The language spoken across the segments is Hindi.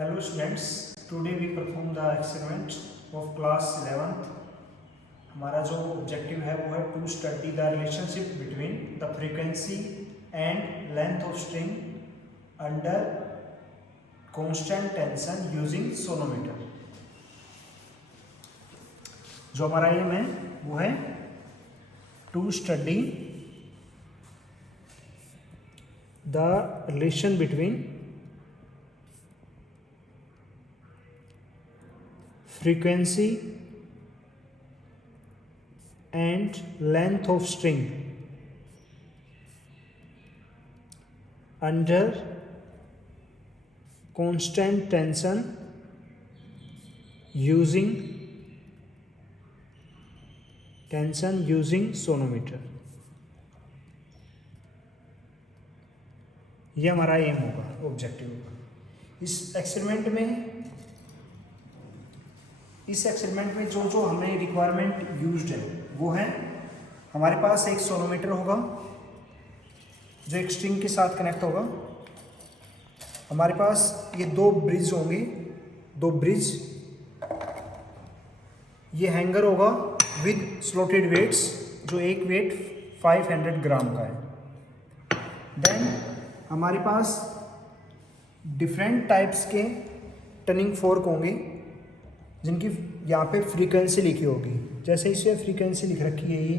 Hello students, today we perform the experiment of class 11th. हमारा जो ऑब्जेक्टिव है वो है to study the relationship between the frequency and length of string under constant tension using sonometer. जो हमारा एम है वो है to study the relation between frequency and length of string under constant tension using sonometer। ये हमारा एम होगा, ऑब्जेक्टिव होगा। इस एक्सपेरिमेंट में जो हमें रिक्वायरमेंट यूज्ड है वो है, हमारे पास एक सोनोमीटर होगा जो एक स्ट्रिंग के साथ कनेक्ट होगा। हमारे पास ये दो ब्रिज होंगे, ये हैंगर होगा विद स्लॉटेड वेट्स, जो एक वेट 500 ग्राम का है। देन हमारे पास डिफरेंट टाइप्स के टर्निंग फोर्क होंगे जिनकी यहाँ पे फ्रीक्वेंसी लिखी होगी। जैसे इसमें फ्रीक्वेंसी लिख रखी है ये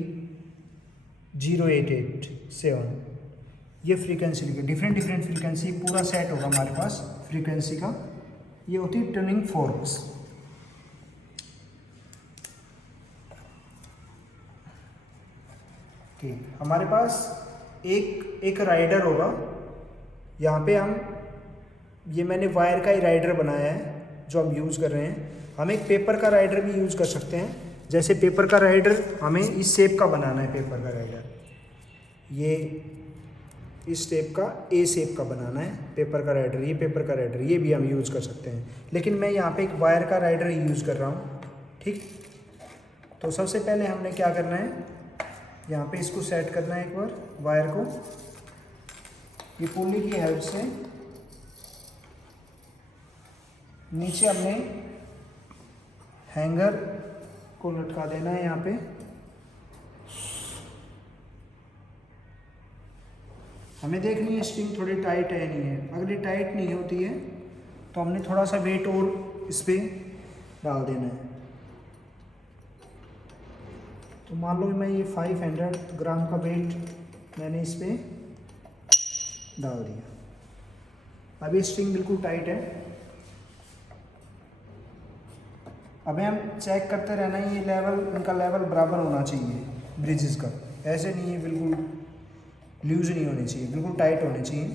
0887, ये फ्रीक्वेंसी लिखी, डिफरेंट फ्रीक्वेंसी, पूरा सेट होगा हमारे पास फ्रीक्वेंसी का। ये होती है टर्निंग फोर्क्स। ठीक, हमारे पास एक राइडर होगा। यहाँ पे ये मैंने वायर का ही राइडर बनाया है जो हम यूज़ कर रहे हैं। हम एक पेपर का राइडर भी यूज़ कर सकते हैं। जैसे पेपर का राइडर हमें इस शेप का बनाना है, पेपर का राइडर ये इस शेप का, ए शेप का बनाना है पेपर का राइडर। ये पेपर का राइडर ये भी हम यूज़ कर सकते हैं, लेकिन मैं यहाँ पे एक वायर का राइडर ही यूज़ कर रहा हूँ। ठीक, तो सबसे पहले हमने क्या करना है, यहाँ पे इसको सेट करना है एक बार वायर को। ये पुल्ली की हेल्प से नीचे हमने हैंगर को लटका देना है यहाँ पे। हमें देखनी है स्ट्रिंग थोड़ी टाइट है या नहीं है। अगर ये टाइट नहीं होती है तो हमने थोड़ा सा वेट और इस पर डाल देना है। तो मान लो मैं ये 500 ग्राम का वेट मैंने इस पर डाल दिया। अभी स्ट्रिंग बिल्कुल टाइट है। अभी हम चेक करते रहना है, ये लेवल, इनका लेवल बराबर होना चाहिए ब्रिजेस का। ऐसे नहीं है, बिल्कुल लूज नहीं होनी चाहिए, बिल्कुल टाइट होनी चाहिए।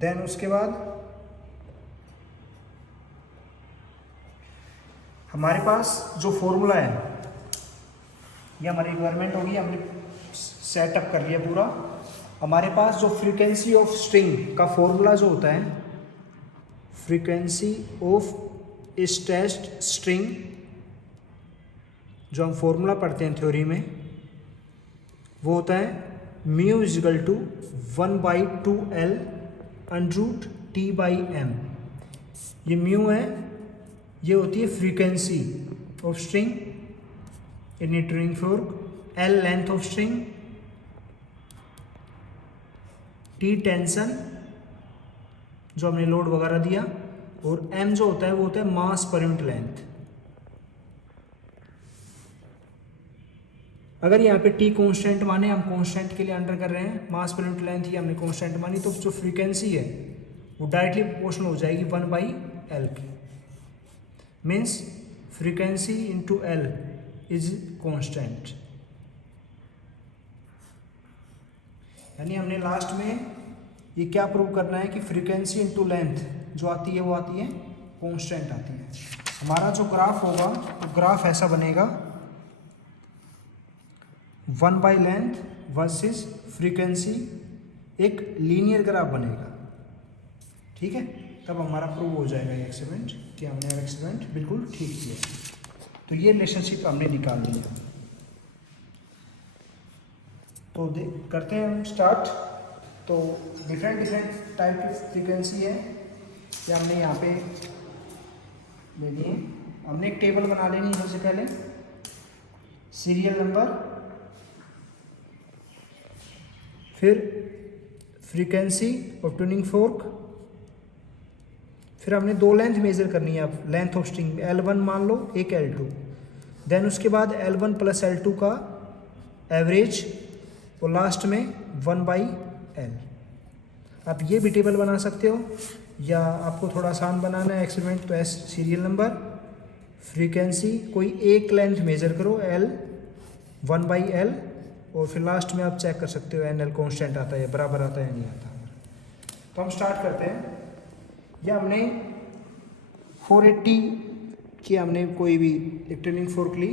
देन उसके बाद हमारे पास जो फॉर्मूला है, ये हमारी रिक्वायरमेंट होगी, हमने सेटअप कर लिया पूरा। हमारे पास जो फ्रीक्वेंसी ऑफ स्ट्रिंग का फॉर्मूला जो होता है, फ्रीक्वेंसी ऑफ स्ट्रेच्ड स्ट्रिंग, जो हम फॉर्मूला पढ़ते हैं थ्योरी में, वो होता है mu is equal to 1/2L √T/m। ये म्यू है, ये होती है frequency of string in A turning fork, L length of string, T tension जो हमने लोड वगैरह दिया, और M जो होता है वो होता है मास पर यूनिट लेंथ। अगर यहाँ पे T कांस्टेंट माने, हम कांस्टेंट के लिए अंडर कर रहे हैं, मास पर यूनिट लेंथ ही हमने कांस्टेंट मानी, तो जो फ्रीक्वेंसी है वो डायरेक्टली प्रोपोर्शनल हो जाएगी 1/L की। Means frequency into L is constant. यानी हमने लास्ट में ये क्या प्रूव करना है कि फ्रीक्वेंसी इंटू लेंथ जो आती है वो आती है कांस्टेंट आती है। हमारा जो ग्राफ होगा तो ग्राफ ऐसा बनेगा, 1/लेंथ वर्सेस फ्रीक्वेंसी, एक लीनियर ग्राफ बनेगा। ठीक है, तब हमारा प्रूव हो जाएगा ये एक्सपेरिमेंट कि हमने एक्सपेरिमेंट बिल्कुल ठीक किया। तो ये रिलेशनशिप हमने निकाल लिया। तो करते हैं हम स्टार्ट। तो डिफरेंट डिफरेंट टाइप की फ्रीक्वेंसी है ये हमने यहाँ पे ले लिए। हमने एक टेबल बना लेनी है सबसे पहले, सीरियल नंबर, फिर फ्रीक्वेंसी और ट्यूनिंग फोर्क, फिर हमने 2 लेंथ मेज़र करनी है। अब लेंथ ऑफ स्ट्रिंग L1 मान लो, एक L2, देन उसके बाद L1 प्लस L2 का एवरेज और लास्ट में 1/L। आप ये भी टेबल बना सकते हो या आपको थोड़ा आसान बनाना है एक्सपेरिमेंट तो एस सीरियल नंबर, फ्रीक्वेंसी, कोई एक लेंथ मेज़र करो L 1/L और फिर लास्ट में आप चेक कर सकते हो NL कांस्टेंट आता है या बराबर आता है या नहीं आता। तो हम स्टार्ट करते हैं। या हमने 480 की हमने कोई भी एक ट्यूनिंग फोर्क ली।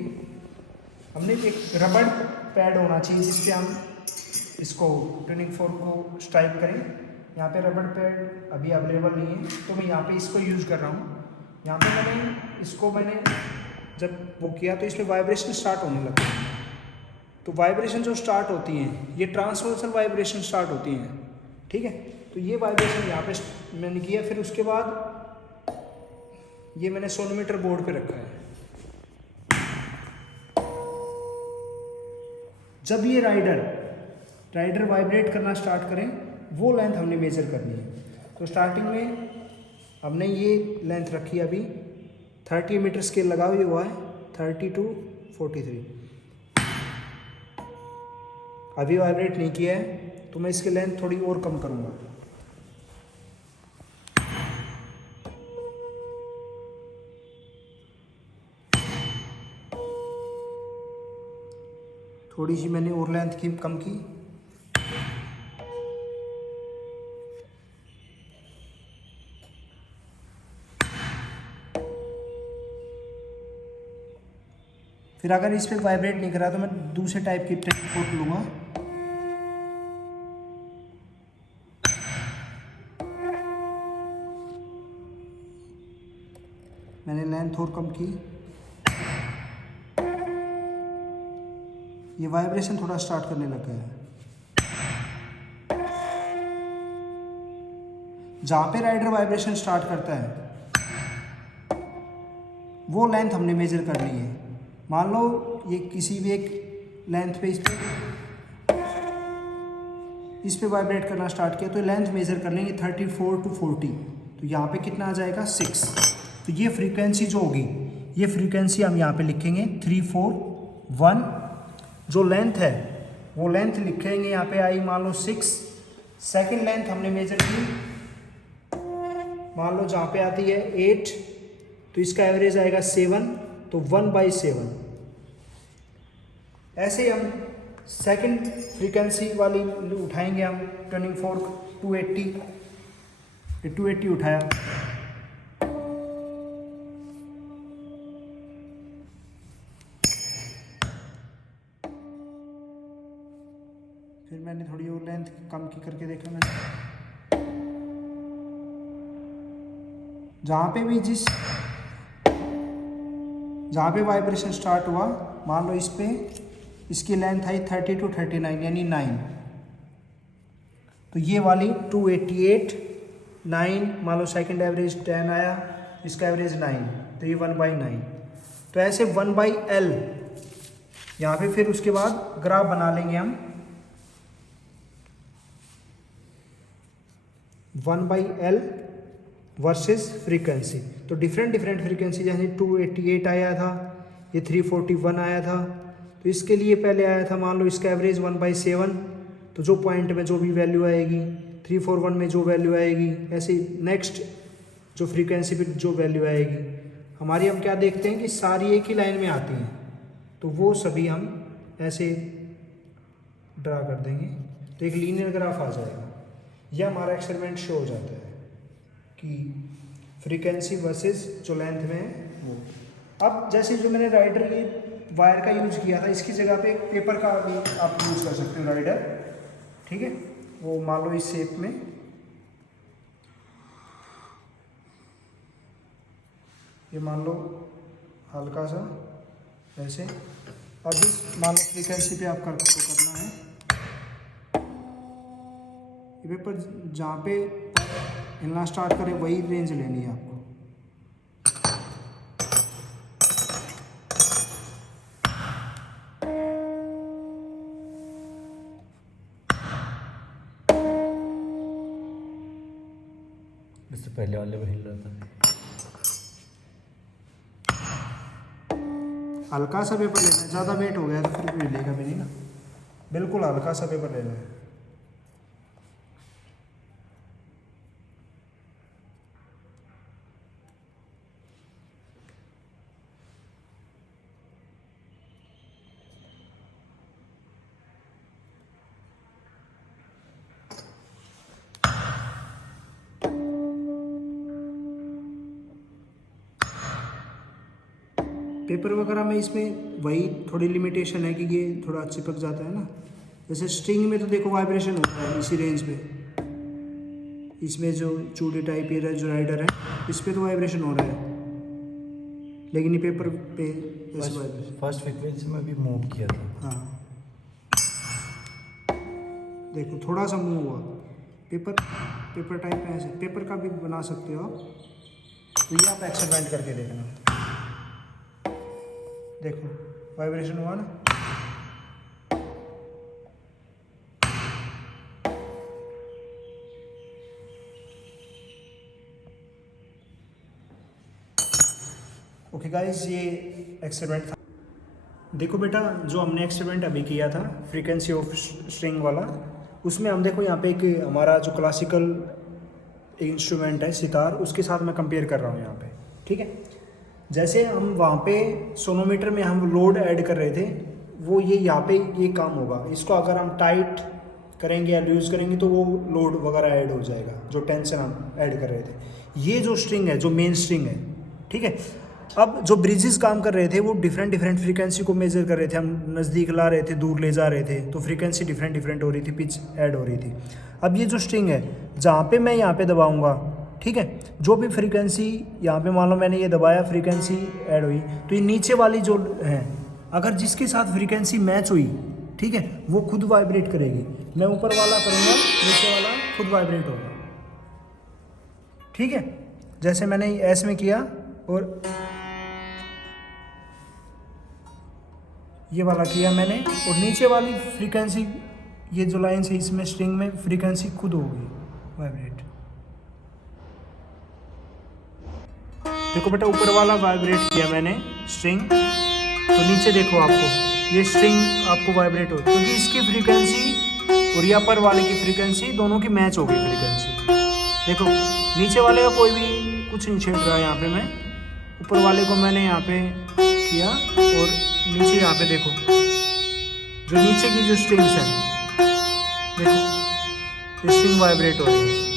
हमने एक रबड़ पैड होना चाहिए जिस पे हम इसको ट्यूनिंग फोर्क को स्ट्राइक करें। यहाँ पे रबड़ पैड अभी अवेलेबल नहीं है तो मैं यहाँ पे इसको यूज़ कर रहा हूँ। यहाँ पे मैंने जब वो किया तो इसमें वाइब्रेशन स्टार्ट होने लगा। तो वाइब्रेशन जो स्टार्ट होती हैं ये ट्रांसवर्सल वाइब्रेशन स्टार्ट होती हैं, ठीक है। तो ये वाइब्रेशन यहाँ पे मैंने किया। फिर उसके बाद ये मैंने सोनोमीटर बोर्ड पे रखा है। जब ये राइडर वाइब्रेट करना स्टार्ट करें वो लेंथ हमने मेज़र करनी है। तो स्टार्टिंग में हमने ये लेंथ रखी है, अभी 30 मीटर स्केल लगा हुआ है, 30 to 43। अभी वाइब्रेट नहीं किया है तो मैं इसकी लेंथ थोड़ी और कम करूँगा। थोड़ी सी मैंने और लेंथ की कम की। फिर अगर इस पे वाइब्रेट नहीं करा तो मैं दूसरे टाइप की ट्यूनिंग फोर्क लूँगा। मैंने लेंथ और कम की। ये वाइब्रेशन थोड़ा स्टार्ट करने लग गया है। जहाँ पे राइडर वाइब्रेशन स्टार्ट करता है वो लेंथ हमने मेजर कर ली है। मान लो ये किसी भी एक लेंथ पे इस पे वाइब्रेट करना स्टार्ट किया तो लेंथ मेजर कर लेंगे 34 to 40। तो यहाँ पे कितना आ जाएगा 6। तो ये फ्रीक्वेंसी जो होगी ये फ्रीक्वेंसी हम यहाँ पे लिखेंगे 341। जो लेंथ है वो लेंथ लिखेंगे यहाँ पे आई मान लो 6। सेकेंड लेंथ हमने मेजर की, मान लो जहाँ पे आती है 8 तो इसका एवरेज आएगा 7, तो 1/7। ऐसे ही हम सेकंड फ्रीक्वेंसी वाली उठाएंगे हम ट्यूनिंग फोर्क 280 उठाया। फिर मैंने थोड़ी और लेंथ कम की करके देखा मैंने। जहाँ पे वाइब्रेशन स्टार्ट हुआ मान लो इसकी लेंथ आई 30 to 39 यानी 9। तो ये वाली 288 9 मान लो सेकंड एवरेज 10 आया, इसका एवरेज 9, तो ये 1/9। तो ऐसे 1/L यहाँ पे फिर उसके बाद ग्राफ बना लेंगे हम 1/L वर्सेस फ्रीक्वेंसी। तो डिफरेंट फ्रीक्वेंसी, जैसे 288 आया था, ये 341 आया था। तो इसके लिए पहले आया था मान लो इसका एवरेज 1/7। तो जो पॉइंट में जो भी वैल्यू आएगी 341 में जो वैल्यू आएगी, ऐसे नेक्स्ट जो फ्रीक्वेंसी पे जो वैल्यू आएगी हमारी, हम क्या देखते हैं कि सारी एक ही लाइन में आती हैं। तो वो सभी हम ऐसे ड्रा कर देंगे तो एक लीनियर ग्राफ आ जाएगा। यह हमारा एक्सपेरिमेंट शो हो जाता है कि फ्रीक्वेंसी वर्सेस जो लेंथ में है वो। अब जैसे जो मैंने राइडर ये वायर का यूज़ किया था, इसकी जगह पे पेपर का भी आप यूज़ कर सकते हो राइडर, ठीक है। वो मान लो इस शेप में, ये मान लो हल्का सा ऐसे। अब इस मान लो फ्रीक्वेंसी पे आप करना है पेपर जहाँ पे हिलना स्टार्ट करे वही रेंज लेनी है आपको। इससे पहले वाले में हिल रहा था। हल्का सा पेपर लेना है, ज़्यादा वेट हो गया तो फिर भी हिलेगा भी नहीं ना। बिल्कुल हल्का सा पेपर लेना है। पेपर वगैरह में इसमें वही थोड़ी लिमिटेशन है कि ये थोड़ा चिपक जाता है ना। जैसे स्ट्रिंग में तो देखो वाइब्रेशन होता है इसी रेंज पे, इसमें जो चूड़ी टाइप ये जो राइडर है इस पे तो वाइब्रेशन हो रहा है, लेकिन ये पेपर पे ऐसे वाइब्रेशन। फर्स्ट फ्रीक्वेंसी में भी मूव किया था। हाँ देखो थोड़ा सा मूव हुआ। पेपर टाइप में ऐसे पेपर का भी बना सकते हो आप, तो ये आप एक्सपेरिमेंट करके देखना। देखो वाइब्रेशन हुआ ना। ओके गाइस, ये एक्सपेरिमेंट था। देखो बेटा, जो हमने एक्सपेरिमेंट अभी किया था फ्रीक्वेंसी ऑफ स्ट्रिंग वाला, उसमें हम देखो यहाँ पे एक हमारा जो क्लासिकल इंस्ट्रूमेंट है सितार, उसके साथ मैं कंपेयर कर रहा हूँ यहाँ पे। ठीक है, जैसे हम वहाँ पे सोनोमीटर में हम लोड ऐड कर रहे थे, वो ये यहाँ पे ये काम होगा। इसको अगर हम टाइट करेंगे या लूज करेंगे तो वो लोड वगैरह ऐड हो जाएगा, जो टेंशन हम ऐड कर रहे थे। ये जो स्ट्रिंग है, जो मेन स्ट्रिंग है, ठीक है, अब जो ब्रिजेस काम कर रहे थे वो डिफरेंट फ्रीक्वेंसी को मेजर कर रहे थे। हम नज़दीक ला रहे थे, दूर ले जा रहे थे, तो फ्रीक्वेंसी डिफरेंट हो रही थी, पिच ऐड हो रही थी। अब ये जो स्ट्रिंग है, जहाँ पे मैं यहाँ पे दबाऊंगा, ठीक है, जो भी फ्रीक्वेंसी यहाँ पे मान लो मैंने ये दबाया, फ्रीक्वेंसी ऐड हुई, तो ये नीचे वाली जो है, अगर जिसके साथ फ्रीक्वेंसी मैच हुई, ठीक है, वो खुद वाइब्रेट करेगी। मैं ऊपर वाला करूँगा, नीचे वाला खुद वाइब्रेट होगा। ठीक है, जैसे मैंने ऐस में किया और ये वाला किया मैंने, और नीचे वाली फ्रीक्वेंसी, ये जो लाइन है इसमें स्ट्रिंग में फ्रीक्वेंसी खुद होगी वाइब्रेट। देखो बेटा, ऊपर वाला वाइब्रेट किया मैंने स्ट्रिंग, तो नीचे देखो आपको ये स्ट्रिंग आपको वाइब्रेट हो, क्योंकि इसकी फ्रीक्वेंसी और ये अपर वाले की फ्रीक्वेंसी दोनों की मैच हो गई फ्रीक्वेंसी। देखो नीचे वाले का कोई भी कुछ नहीं छेड़ रहा है, यहाँ पे मैं ऊपर वाले को मैंने यहाँ पे किया, और नीचे यहाँ पे देखो जो नीचे की जो स्ट्रिंग्स हैं, देखो स्ट्रिंग वाइब्रेट हो रही है।